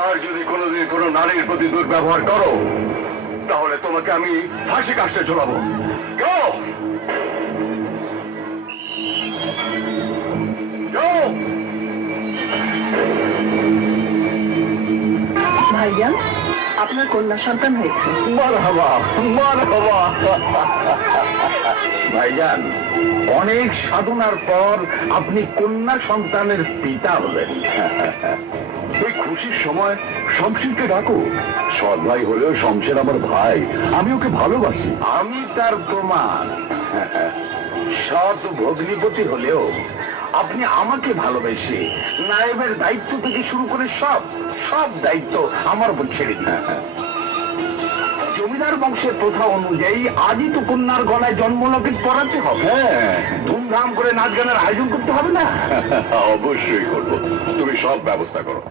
আর যদি কোনোদিন কোনো নারীর প্রতি দুর্ব্যবহার করো তাহলে তোমাকে আমি ফাঁসি কাস্টে ঝোলাবো। ভাইজান, আপনার কন্যা সন্তান হয়েছে। মারহাবা, মারহাবা। ভাইজান, অনেক সাধনার পর আপনি কন্যা সন্তানের পিতা হলেন। এই খুশির সময় শমশেরকে ডাকো। সৎ ভাই হলেও শমশের আমার ভাই, আমি ওকে ভালোবাসি। আমি তার প্রমাণ। সৎ ভগ্নিপতি হলেও আপনি আমাকে ভালোবেসে নায়েবের দায়িত্ব থেকে শুরু করে সব দায়িত্ব আমার উপর ছেড়ে দিন। জমিদার বংশের প্রথা অনুযায়ী আজই তো কন্যার গলায় জন্মলকেট পড়াতে হবে। ধুমধাম করে নাচ গানের আয়োজন করতে হবে না? অবশ্যই করবো, তুমি সব ব্যবস্থা করো।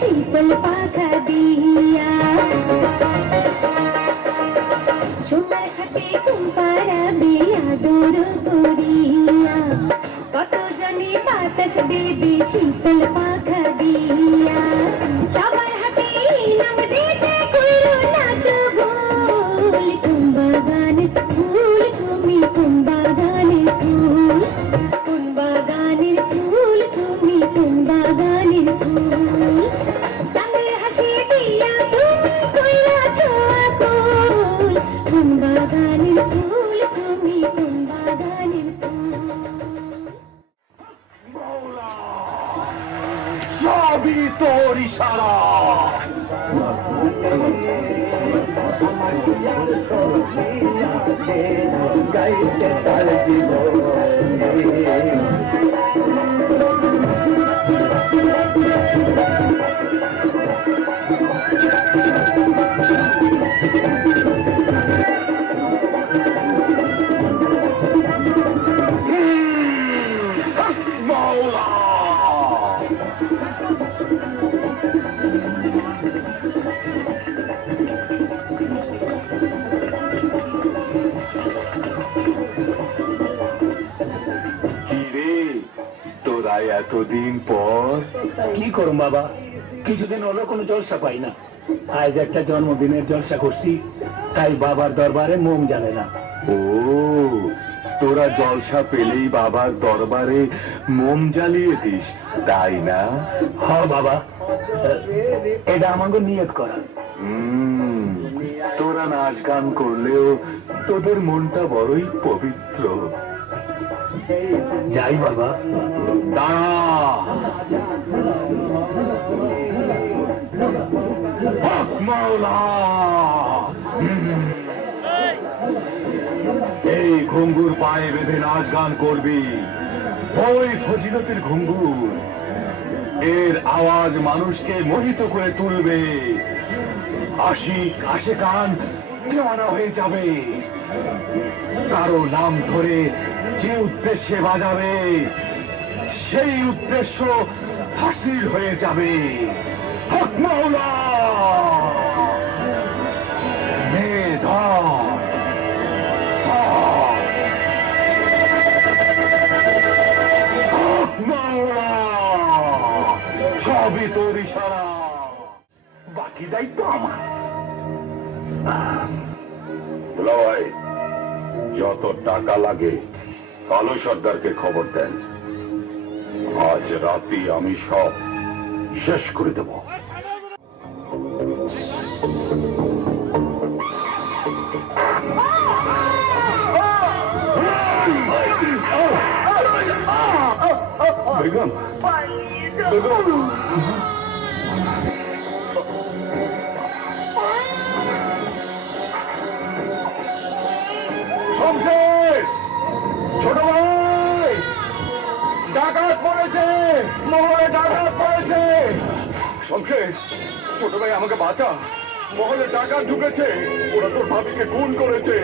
शीतल पाखा दिया सोना खाते कुम्पारा बिया दूर गोरिया कत जनी बातास देवी शीतल पाखा दिया सबाई हाथे नाम देते कुरु नाच भूल कुम्बागान फूल तुमी कुम्बागान फूल कुम्बागान फूल तुमी कुम्बागान फूल তোর ইশারা গাইতে তার জীবন এতদিন পর কি করুম বাবা, কিছুদিন হলো কোনো জলসা পাই না। আজ একটা জন্মদিনের জলসা করছি, তাই বাবার দরবারে মোম জ্বালে না। ও, তোরা জলসা পেলেই বাবার দরবারে মোম জ্বালিয়ে দিস, তাই না? হ বাবা, এটা আমাকে নিয়ত করা। তোরা নাচ গান করলেও তোদের মনটা বড়ই পবিত্র। যাই বাবা, দাঁড়া, হক মাওলা। এই ঘুঙ্গুর পায়ে বেঁধে নাচ গান করবি, ওই ফজিলতের ঘুঙ্গুর। এর আওয়াজ মানুষকে মোহিত করে তুলবে, আশিক আশেকান দিওয়ানা হয়ে যাবে। কারো নাম ধরে যে উদ্দেশ্যে বাজাবে, সেই উদ্দেশ্য হাসিল হয়ে যাবে। হক মাওলা। মেধা হক মাওলা। সবই তোর ইশারা, বাকি দায়িত্ব আমার। ভাই, যত টাকা লাগে কালো সর্দারকে খবর দেন। আজ রাতে আমি সব শেষ করে দেব। বেগম, বেগম, শমশের, ছোট ভাই, ডাকাত পড়েছে, মহলে ডাকাত পড়েছে। শমশের, ছোট ভাই আমাকে বাঁচা, মহলে ডাকাত ঢুকেছে, ওরা তোর ভাবিকে খুন করেছে।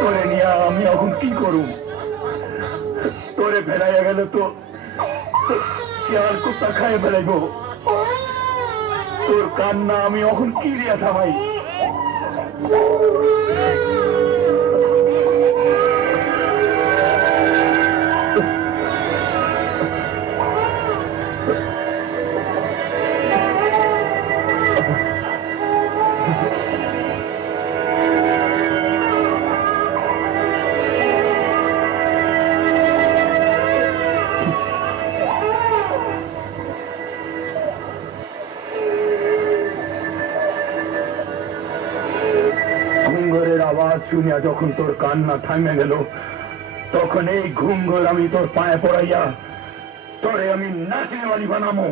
তোরে নিয়ে আমি এখন কি করুম? তোরে ফেরাইয়া গেলে তো শিয়াল কুত্তা খায় ফেলাইব। তোর কান্না আমি এখন কি দিয়া থামাই? আওয়াজ শুনিয়া যখন তোর কান্না থামে গেল, তখন এই ঘুঙ্গর আমি তোর পায়ে পড়াইয়া তোরে আমি নাচের বাড়ি বানাবো।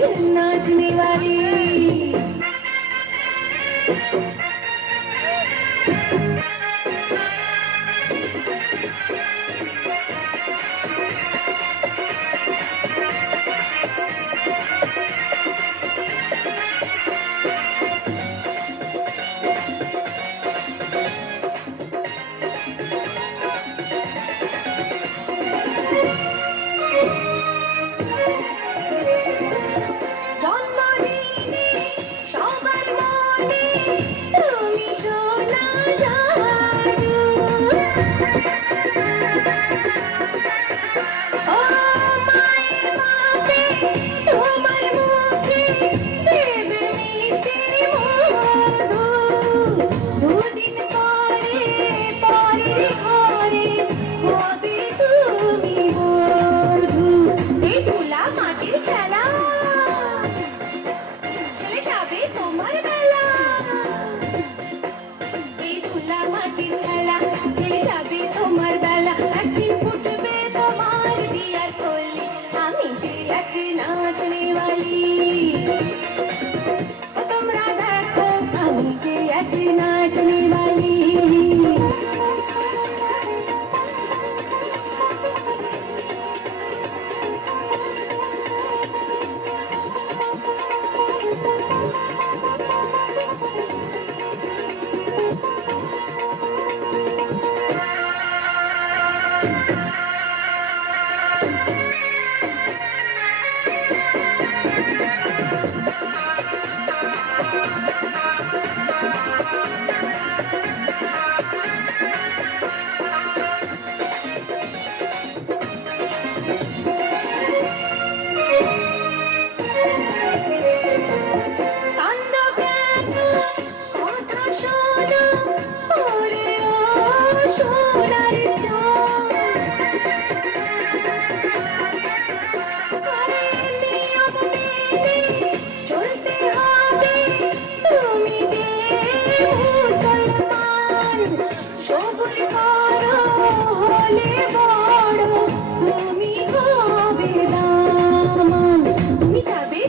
नाचने वाली জন্মদিনে সবার মনে তুমি শোনা জানো ও মায়ের মাপে তোমার মুখে দেবে মিষ্টি মধু দুদিন পরে পরে ঘরে হবে তুমি বধূ এই ধুলা মাটির খেলা চলে যাবে তোমার বেলা এই ধুলা মাটির খেলা চলে যাবে তোমার বেলা একদিন ফুটবে তোমার বিয়ার কলি আমি যে এক নাচনে वाली তোমরা দেখো আমি যে এক নাচনে वाली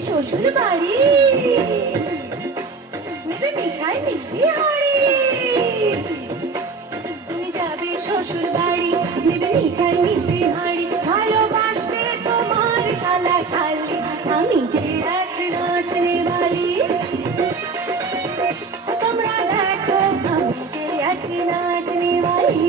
শ্বশুর বাড়ি নেবে মিঠাই মিষ্টি হাড়ি তুমি যাবে শ্বশুর বাড়ি নেবে মিঠাই মিষ্টি হাড়ি ভালোবাসবে তোমার শালা শালি আমি যে এক নাচনে वाली তোমরা দেখো আমি যে এক নাচনে वाली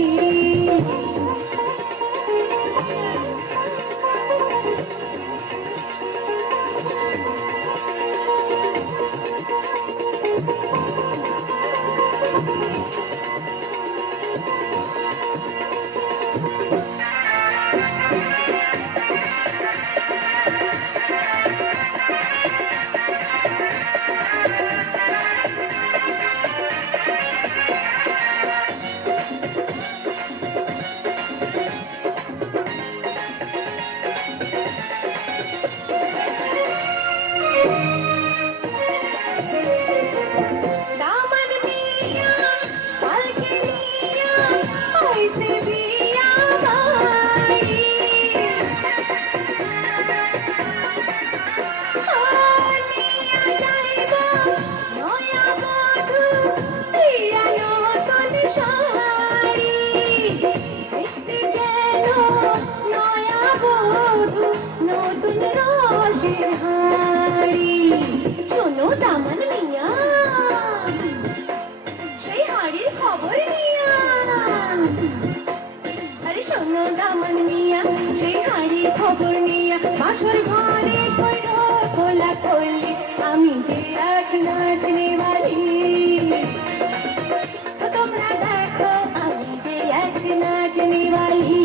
दामन मिया पालके मिया ऐसे बिया बाड़ी मिया जाएगा नया बधू प्रिया नतन शाड़ी देखते जेनो नया बधू नतन रसेर हाड़ी শোনো দামন মিয়া সেই হাড়ির খবর নিয়া আরে শোনো দামন মিয়া সেই হাড়ির খবর নিয়া বাসর ঘরে কইল কোলা কলি আমি যে এক নাচনে वाली তোমরা দেখো আমি যে এক নাচনে वाली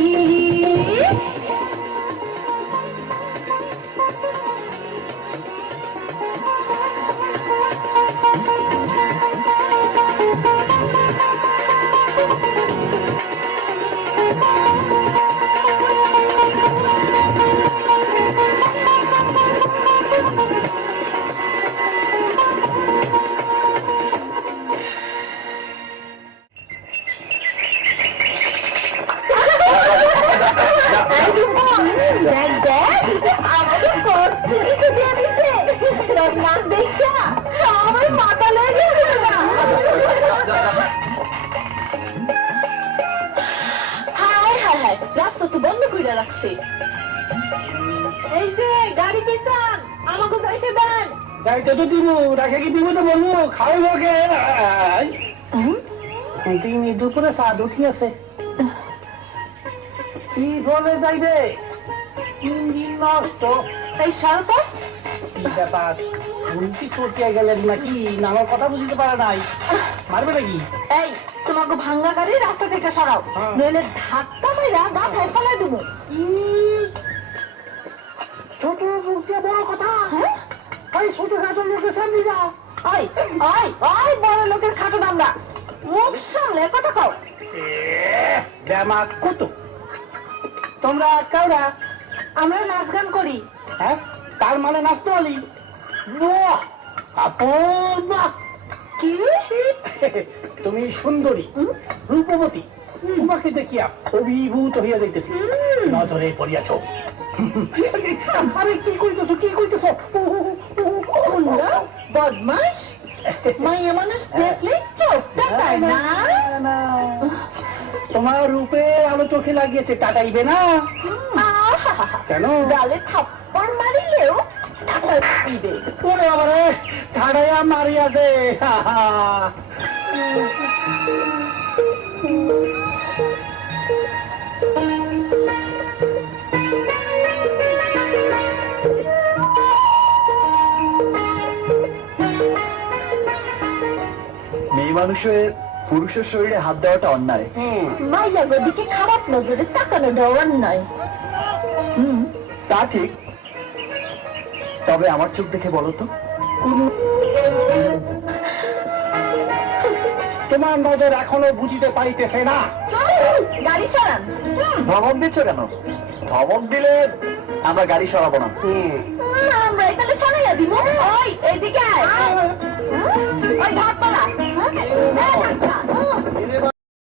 দেখ আমাদের বস তুমি সুজিয়ে দিচ্ছে নাচ দেখা সবাই মাথা লেগে গেছে না। হায় হায় হায়, রাস্তা তো বন্ধ করে রাখছে। এই যে গাড়ি পিছান, আমাকে যাইতে দেন। যাইতে তো দিব, রাখে কি দিব তো বলবো, খাওয়াবো কে? তিনি দুপুরে স্বাদ উঠি আছে। কি বলে যাইবে? ইঞ্জিন নষ্ট। এই সরকার কি ব্যাপার? উল্টি চটিয়া গেলেন নাকি? না, আমার কথা বুঝতে পারা নাই। মারবে নাকি? এই তোমাকে ভাঙ্গা গাড়ি রাস্তা থেকে সরাও, হ্যাঁ। নইলে ধাক্কা মেরা মাথায় ফেলাই দেবো। ছোট মুখে বড় কথা। হ্যাঁ? ওই ছোট খাটো লোকের সামনে যাও। ওই ওই ওই বড় লোকের খাটো দামরা, মুখ সামলে কথা কও। ব্যামা কত? তোমরা কাউরা? আমরা নাচ গান করি। হ্যাঁ, তার মানে নাচতে পারি? বাহ, আপন বাহ। কি? তুমি সুন্দরী, রূপবতী, তোমাকে দেখিয়া অভিভূত হইয়া যাইতেছি। নজরে পড়িয়াছ। আরে কি কইতেছ, কি কইতেছ? না, বদমাস, মাইয়া মানুষ দেখলেই চোখটা পায় না। তোমার রূপে আলো চোখে লাগিয়েছে, কাটাইবে না? আহা, কেন? গালে থাপ্পড় মারিলেও ঠান্ডা দিবে। ওরে বাবারে, ঠাড়াইয়া মারিয়া দে। মেয়ে মানুষের পুরুষের শরীরে হাত দেওয়াটা অন্যায়। মাইয়া গদিকে খারাপ নজরে তাকানো দেওয়ার নয়। তা ঠিক, তবে আমার চোখ দেখে বলো তো, তোমার নজর এখনো বুঝিতে পারিতেছে না। গাড়ি সরান। ধমক দিচ্ছ কেন? ধমক দিলে আমরা গাড়ি সরাবো না। আমরা এখানে সরাইয়া দিব। ওই এইদিকে আয়। ওই ভাত পালা।